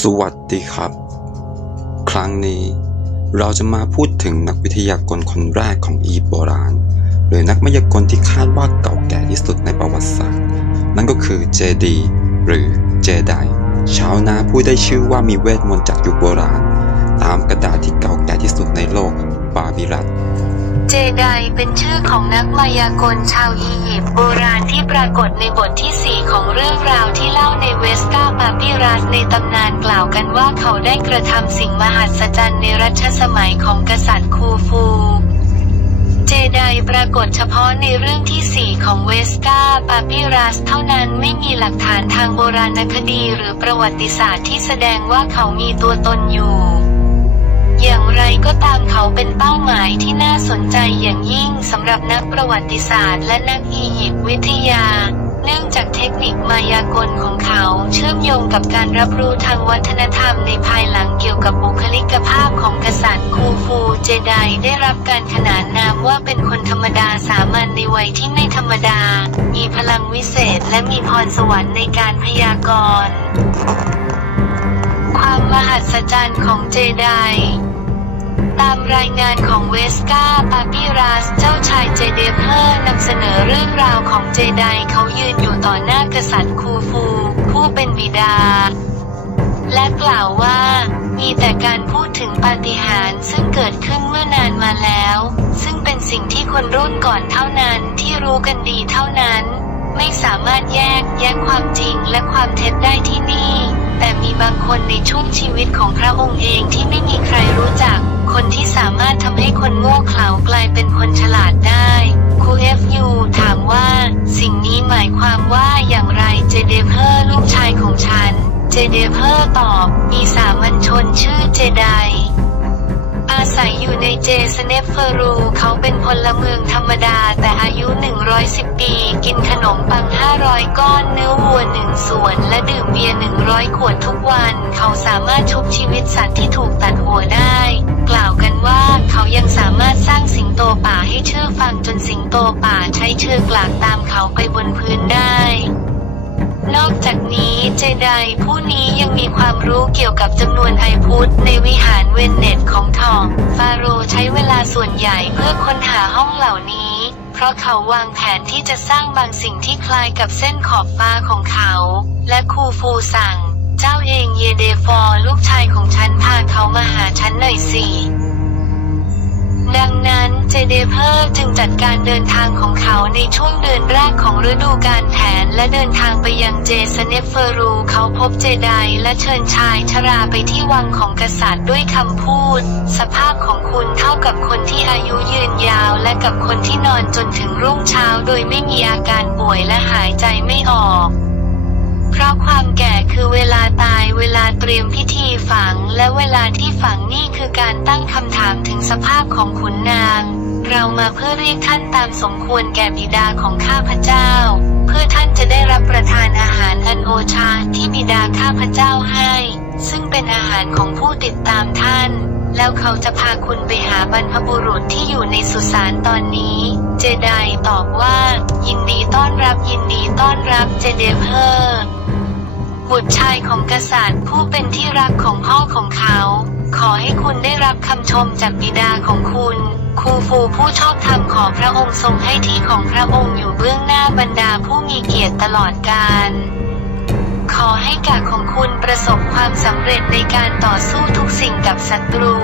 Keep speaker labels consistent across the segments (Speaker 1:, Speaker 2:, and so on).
Speaker 1: สวัสดีครับ ครั้งนี้เราจะมาพูดถึงนักวิทยากรคนแรกของอียิปต์โบราณ หรือนักมายากลที่คาดว่าเก่าแก่ที่สุดในประวัติศาสตร์ นั่นก็คือเจดี หรือเจไดชาวนาผู้ได้ชื่อว่ามีเวทมนต์จากยุคโบราณ ตามกระดาษที่เก่าแก่ที่สุดในโลกบาบิลัส
Speaker 2: เจไดเป็นชื่อของนักมายากลชาวอียิปต์โบราณที่ปรากฏในบทที่ 4 ของเรื่องราวที่เล่าในเวสกาปาปิรัสในตำนานกล่าวกันว่าเขาได้กระทำสิ่งมหัศจรรย์ในรัชสมัยของกษัตริย์คูฟู เจไดปรากฏเฉพาะในเรื่องที่ 4 ของเวสกาปาปิรัสเท่านั้นไม่มีหลักฐานทางโบราณคดีหรือประวัติศาสตร์ที่แสดงว่าเขามีตัวตนอยู่ อย่างไรก็ตามเขาเป็นเป้าหมายที่น่าสนใจอย่างยิ่งสำหรับนักประวัติศาสตร์และนักอียิปต์วิทยา เนื่องจากเทคนิคมายากลของเขาเชื่อมโยงกับการรับรู้ทางวัฒนธรรมในภายหลังเกี่ยวกับบุคลิกภาพของกษัตริย์คูฟูเจไดได้รับการขนานนามว่าเป็นคนธรรมดาสามัญในวัยที่ไม่ธรรมดา มีพลังวิเศษและมีพรสวรรค์ในการพยากรณ์ความมหัศจรรย์ของเจได ตามรายงานของเวสกาปาปิรัสเจ้าชายเจเดเพอร์นำเสนอเรื่องราวของเจไดเขายืนอยู่ต่อหน้ากษัตริย์คูฟู ผู้เป็นบิดา และกล่าวว่า มีแต่การพูดถึงปาฏิหาริย์ซึ่งเกิดขึ้นเมื่อนานมาแล้ว ซึ่งเป็นสิ่งที่คนรุ่นก่อนเท่านั้นที่รู้กันดีเท่านั้น ไม่สามารถแยกแยกความจริงและความเท็จได้ที่นี่ แต่มีบางคนในช่วงชีวิตของพระองค์เองที่ไม่มีใครรู้จัก คนที่สามารถทำให้คนโง่เขลากลายเป็นคนฉลาดได้คูเอฟยูถามว่า สิ่งนี้หมายความว่าอย่างไรเจเดเพอร์ลูกชายของฉัน เจเดเพอร์ตอบ มีสามัญชนชื่อเจไดอาศัยอยู่ในเจสเนฟเฟอรู เขาเป็นพลเมืองธรรมดาแต่อายุ 110 ปี กินขนมปัง 500 ก้อนเนื้อวัวหนึ่งส่วนและดื่ม ยร์100 ขวดทุกวัน เขาสามารถชุบชีวิตสัตว์ที่ถูกตัดหัวได้ กล่าวกันว่าเขายังสามารถสร้างสิงโตป่าให้เชื่อฟังจนสิงโตป่าใช้เชือกลากตามเขาไปบนพื้นได้ นอกจากนี้เจไดผู้นี้ยังมีความรู้เกี่ยวกับจำนวนไอพุธในวิหารเวนเนตของทอง ฟาโรใช้เวลาส่วนใหญ่เพื่อค้นหาห้องเหล่านี้ เพราะเขาวางแผนที่จะสร้างบางสิ่งที่คล้ายกับเส้นขอบฟ้าของเขา และคูฟูสั่ง เจ้าเองเยเดฟอร์ลูกชายของฉันพาเขามาหาฉันหน่อยสิ ดังนั้นเจเดเพอร์จึงจัดการเดินทางของเขาในช่วงเดือนแรกของฤดูการแผนและเดินทางไปยังเจสเนฟเฟอรูเขาพบเจไดและเชิญชายชราไปที่วังของกษัตริย์ด้วยคำพูด สภาพของคุณเท่ากับคนที่อายุยืนยาวและกับคนที่นอนจนถึงรุ่งเช้าโดยไม่มีอาการป่วยและหายใจไม่ออก เพราะความแก่คือเวลาตายเวลาเตรียมพิธีฝัง และเวลาที่ฝังนี่คือการตั้งคำถามถึงสภาพของขุนนาง เรามาเพื่อเรียกท่านตามสมควรแก่บิดาของข้าพเจ้า เพื่อท่านจะได้รับประทานอาหารอันโอชาที่บิดาข้าพเจ้าให้ ซึ่งเป็นอาหารของผู้ติดตามท่านแล้วเขาจะพาคุณไปหาบรรพบุรุษที่อยู่ในสุสานตอนนี้ เจไดตอบว่า ยินดีต้อนรับยินดีต้อนรับเจเดเพอร์ บุตรชายของกษัตริย์ผู้เป็นที่รักของพ่อของเขา ขอให้คุณได้รับคำชมจากบิดาของคุณ คูฟูผู้ชอบธรรมขอพระองค์ทรงให้ที่ของพระองค์อยู่เบื้องหน้าบรรดาผู้มีเกียรติตลอดกาลขอให้กาของคุณประสบความสำเร็จในการต่อสู้ทุกสิ่งกับศัตรู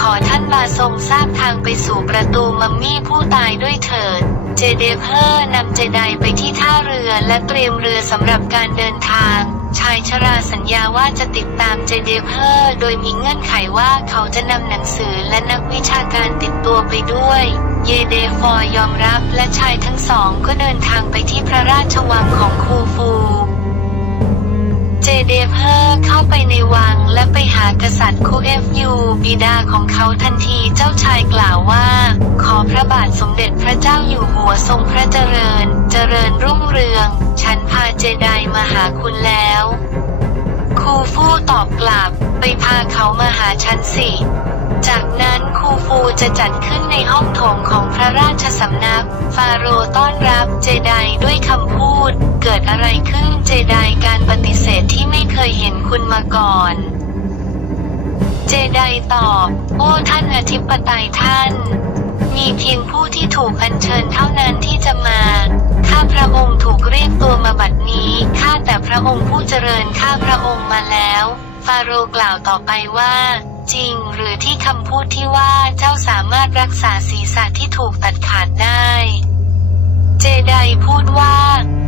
Speaker 2: ขอท่านมาทรงทราบทางไปสู่ประตูมัมมี่ผู้ตายด้วยเถิด เจเดเพอร์นำเจไดไปที่ท่าเรือและเตรียมเรือสำหรับการเดินทาง ชายชราสัญญาว่าจะติดตามเจเดเพอร์โดยมีเงื่อนไขว่าเขาจะนำหนังสือและนักวิชาการติดตัวไปด้วย เยเดฟอร์ยอมรับและชายทั้งสองก็เดินทางไปที่พระราชวังของคูฟู เจเดเพอร์เข้าไปในวังและไปหากษัตริย์คูเอฟยูบิดาของเขาทันทีเจ้าชายกล่าวว่า ขอพระบาทสมเด็จพระเจ้าอยู่หัวทรงพระเจริญ เจริญรุ่งเรือง ฉันพาเจไดมาหาคุณแล้วคูฟูตอบกลับ ไปพาเขามาหาฉันสิจากนั้นคูฟูจะจัดขึ้นในห้องโถงของพระราชสำนัก ฟาโรต้อนรับเจไดด้วยคำพูด ปฏิเสธที่ไม่เคยเห็นคุณมาก่อน เจไดตอบ โอ้ท่านอธิปไตยท่าน มีเพียงผู้ที่ถูกอัญเชิญเท่านั้นที่จะมา ข้าพระองค์ถูกเรียกตัวมาบัดนี้ ข้าแต่พระองค์ผู้เจริญข้าพระองค์มาแล้ว ฟาโรห์กล่าวต่อไปว่าจริงหรือที่คำพูดที่ว่าเจ้าสามารถรักษาศีรษะที่ถูกตัดขาดได้ เจไดพูดว่า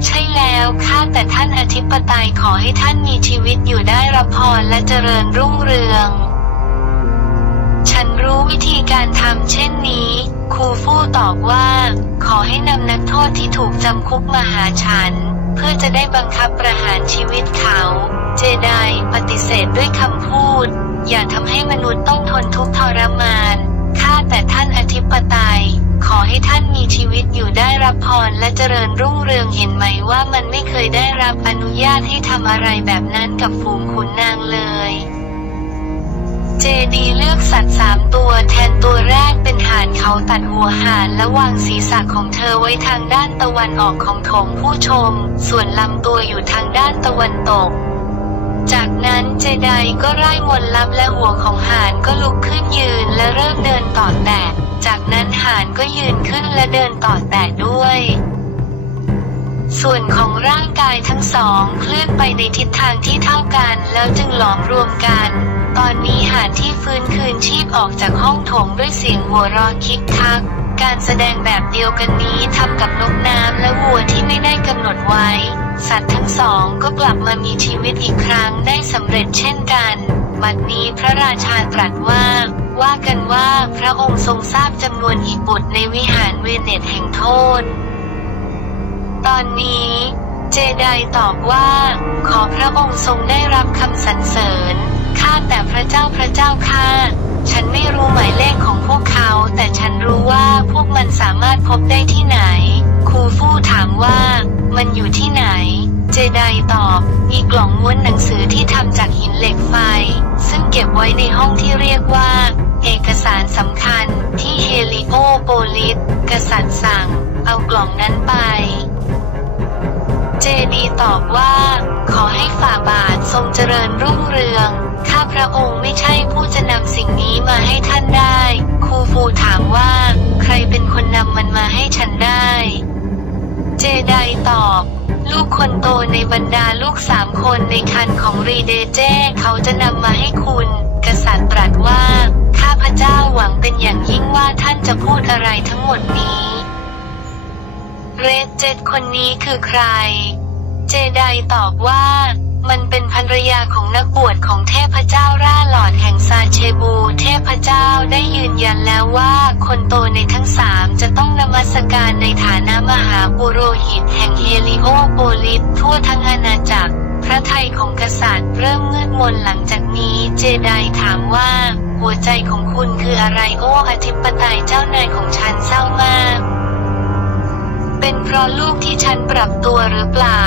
Speaker 2: ใช่แล้วข้าแต่ท่านอธิปไตยขอให้ท่านมีชีวิตอยู่ได้รับพรและเจริญรุ่งเรือง ฉันรู้วิธีการทำเช่นนี้ ครูฟู่ตอบว่า ขอให้นำนักโทษที่ถูกจำคุกมาหาฉัน เพื่อจะได้บังคับประหารชีวิตเขา เจไดปฏิเสธด้วยคำพูด อย่าทำให้มนุษย์ต้องทนทุกข์ทรมานข้าแต่ท่านอธิปไตย ขอให้ท่านมีชีวิตอยู่ได้รับพรและเจริญรุ่งเรืองเห็นไหมว่ามันไม่เคยได้รับอนุญาตให้ทำอะไรแบบนั้นกับฝูงขุนนางเลย เจดีเลือกสัตว์สามตัวแทนตัวแรกเป็นห่านเขาตัดหัวห่านและวางศีรษะของเธอไว้ทางด้านตะวันออกของโถงผู้ชม ส่วนลำตัวอยู่ทางด้านตะวันตกจากนั้นเจไดก็ไล่มนลับและหัวของหานก็ลุกขึ้นยืนและเริ่มเดินต่อแตะ จากนั้นหานก็ยืนขึ้นและเดินต่อแตะด้วย ส่วนของร่างกายทั้งสองเคลื่อนไปในทิศทางที่เท่ากันแล้วจึงหลอมรวมกัน ตอนนี้หานที่ฟื้นคืนชีพออกจากห้องโถงด้วยเสียงหัวเราะคิกคัก การแสดงแบบเดียวกันนี้ทำกับนกน้ำและวัวที่ไม่ได้กำหนดไว้ สัตว์ทั้งสองก็กลับมามีชีวิตอีกครั้งได้สำเร็จเช่นกันบัดนี้พระราชาตรัสว่า ว่ากันว่าพระองค์ทรงทราบจำนวนอีบุตรในวิหารเวเนตแห่งโทษ ตอนนี้ เจไดตอบว่า ขอพระองค์ทรงได้รับคำสรรเสริญ ข้าแต่พระเจ้าพระเจ้าข้าฉันไม่รู้หมายเลขของพวกเขา แต่ฉันรู้ว่าพวกมันสามารถพบได้ที่ไหน ครูฟู่ถามว่า มันอยู่ที่ไหน เจไดตอบ มีกล่องม้วนหนังสือที่ทำจากหินเหล็กไฟ เก็บไว้ในห้องที่เรียกว่า เอกสารสำคัญที่เฮลิโอโปลิสกษัตริย์สั่ง เอากล่องนั้นไป เจดีตอบว่า ขอให้ฝ่าบาททรงเจริญรุ่งเรือง ข้าพระองค์ไม่ใช่ผู้จะนำสิ่งนี้มาให้ท่านได้ ครูฟูถามว่า ใครเป็นคนนำมันมาให้ฉันได้ เจไดตอบ ลูกคนโตในบรรดาลูกสามคนในคันของรีเดเจเขาจะนำมาให้คุณ กษัตริย์ตรัสว่า ข้าพระเจ้าหวังเป็นอย่างยิ่งว่าท่านจะพูดอะไรทั้งหมดนี้ เรดเจ็ดคนนี้คือใคร เจไดตอบว่ามันเป็นภรรยาของนักบวชของเทพเจ้าร่าหลอดแห่งซาเชบู เทพเจ้าได้ยืนยันแล้วว่าคนโตในทั้งสาม มัสการในฐานะมหาปุโรหิตแห่งเฮลิโอโปลิสทั่วทั้งอาณาจักร พระไทยของกษัตริย์เริ่มมืดมนหลังจากนี้เจไดถามว่า หัวใจของคุณคืออะไรโอ้อธิปไตยเจ้านายของฉันเศร้ามาก เป็นเพราะลูกที่ฉันปรับตัวหรือเปล่า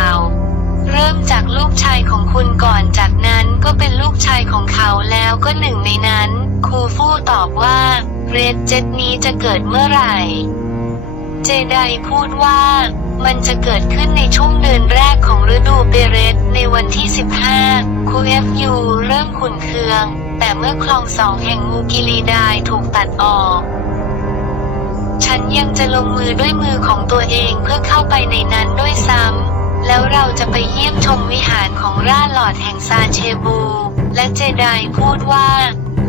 Speaker 2: เริ่มจากลูกชายของคุณก่อนจากนั้นก็เป็นลูกชายของเขาแล้วก็หนึ่งในนั้นครูฟู่ตอบว่าเรดเจ็ตนี้จะเกิดเมื่อไหร่ เจไดพูดว่า มันจะเกิดขึ้นในช่วงเดือนแรกของฤดูเบเรตในวันที่ 15 คูเอฟยูเริ่มขุนเคือง แต่เมื่อคลองสองแห่งมูกิลีดายถูกตัดออก ฉันยังจะลงมือด้วยมือของตัวเองเพื่อเข้าไปในนั้นด้วยซ้ำ แล้วเราจะไปเยี่ยมชมวิหารของราหลอดแห่งซาเชบู และเจไดพูดว่า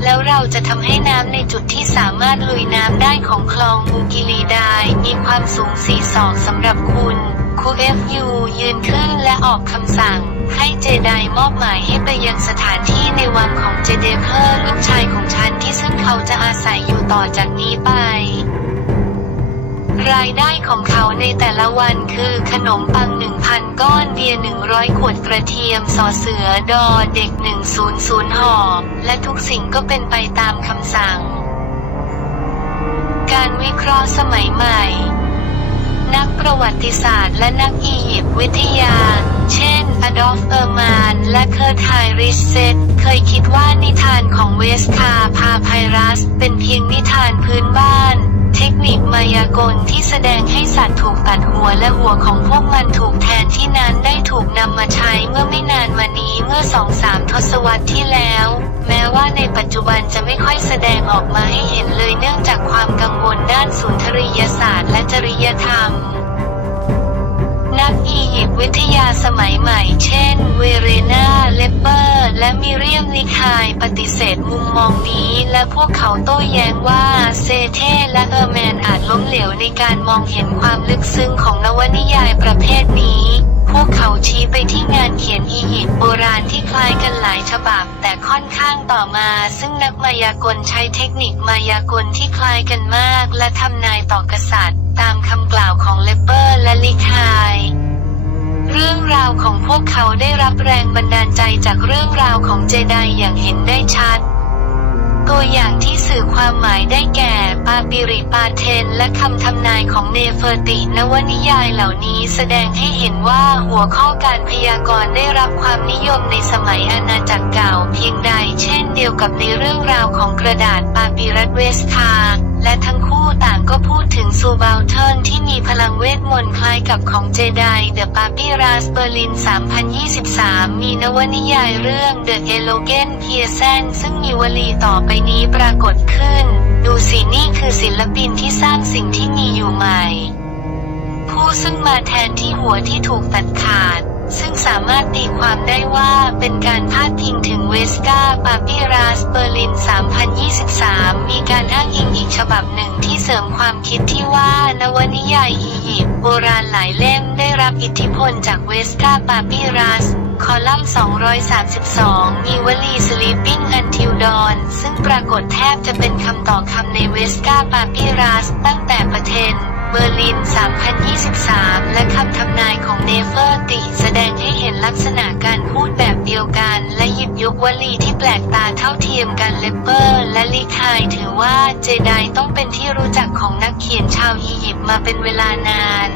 Speaker 2: แล้วเราจะทำให้น้ำในจุดที่สามารถลุยน้ำได้ของคลองมูกิลีได้ มีความสูง 4 ศอกสำหรับคุณคูเอฟยูยืนขึ้นและออกคำสั่ง ให้เจไดมอบหมายให้ไปยังสถานที่ในวังของเจเดเพอร์ลูกชายของฉันที่ซึ่งเขาจะอาศัยอยู่ต่อจากนี้ไป รายได้ของเขาในแต่ละวันคือขนมปัง 1,000 ก้อนเบียร์100 ขวดกระเทียมสอเสือดอเด็ก 100ห่อและทุกสิ่งก็เป็นไปตามคำสั่ง การวิเคราะห์สมัยใหม่ นักประวัติศาสตร์และนักอียิปต์วิทยา เช่นอดอล์ฟเออร์มานและเคอร์ไทริสเซตเคยคิดว่านิทานของเวสคาพาไพรัส เป็นเพียงนิทานพื้นบ้าน เทคนิคมายากลที่แสดงให้สัตว์ถูกตัดหัวและหัวของพวกมันถูกแทนที่นั้นได้ถูกนำมาใช้เมื่อไม่นานมานี้เมื่อสองสามทศวรรษที่แล้ว แม้ว่าในปัจจุบันจะไม่ค่อยแสดงออกมาให้เห็นเลยเนื่องจากความกังวลด้านสุนทรียศาสตร์และจริยธรรม นักอียิปต์วิทยาสมัยใหม่ เช่น เวเรนาเลเปอร์ และมิเรียมนิคายปฏิเสธมุมมองนี้ และพวกเขาโต้แย้งว่าเซเทและเออร์แมนอาจล้มเหลวในการมองเห็นความลึกซึ้งของนวนิยายประเภทนี้ พวกเขาชี้ไปที่งานเขียนอียิปต์โบราณที่คล้ายกันหลายฉบับ แต่ค่อนข้างต่อมา ซึ่งนักมายากลใช้เทคนิคมายากลที่คล้ายกันมาก และทำนายต่อกษัตริย์ ตามคำกล่าวของเลเปอร์และลิคายเรื่องราวของพวกเขาได้รับแรงบันดาลใจจากเรื่องราวของเจไดอย่างเห็นได้ชัด ตัวอย่างที่สื่อความหมายได้แก่ปาปิริปาเทน และคำทำนายของเนเฟอร์ตินวนิยายเหล่านี้แสดงให้เห็นว่าหัวข้อการพยากรณ์ได้รับความนิยมในสมัยอาณาจักรเก่าเพียงใดเช่นเดียวกับในเรื่องราวของกระดาษปาปิรัสเวสทา และทั้งคู่ต่างก็พูดถึงซูบาลเทิร์นที่มีพลังเวทมนต์คล้ายกับของเจไดเดอะปาปิรัสเบอร์ลิน3023 มีนวนิยายเรื่อง The Elogen p e a r s o n ซึ่งมีวลีต่อไปนี้ปรากฏขึ้น ดูสินี่คือศิลปินที่สร้างสิ่งที่มีอยู่ใหม่ ผู้ซึ่งมาแทนที่หัวที่ถูกตัดขาดซึ่งสามารถตีความได้ว่าเป็นการพาดพิงถึงเวสกาปาปิรัสเบอร์ลิน3023 มีการ ฉบับหนึ่งที่เสริมความคิดที่ว่านวนิยายอียิปต์โบราณหลายเล่มได้รับอิทธิพลจากเวสกาปาปิรัส คอลัมน์ 232 มีวลี sleeping until dawn ซึ่งปรากฏแทบจะเป็นคำต่อคำในเวสกาปาปิรัส ตั้งแต่ประเทนเบอร์ลิน 3023 และคาเท่าเทียมกันเลปเปอร์ และลีคายถือว่าเจไดต้องเป็นที่รู้จักของนักเขียนชาวอียิปต์มาเป็นเวลานาน